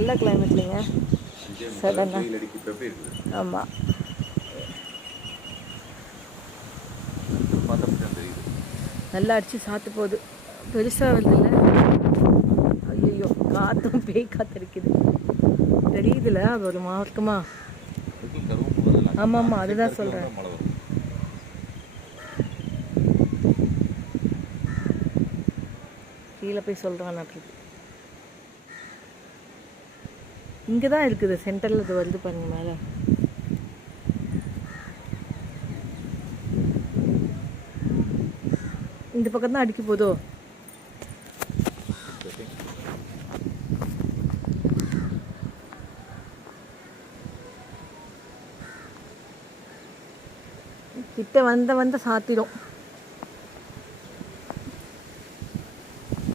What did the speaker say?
நல்ல கிளைமேட்லிங்க. சடனாக ஆமாம் நல்லா அடித்து சாத்து போகுது. பெருசாக வருது இல்லை? ஐயோ காற்றும் பேய் காத்திருக்குது தெரியுதுல ஒரு மார்க்கமா. ஆமாம் ஆமாம் அதுதான் சொல்கிறேன். கீழே போய் சொல்கிறான் அப்படி. இங்கே தான் இருக்குது சென்டரில். இது வருது பாருங்க மேலே. இந்த பக்கம் தான் அடிக்க போதோ. கிட்ட வந்த சாத்திடும்.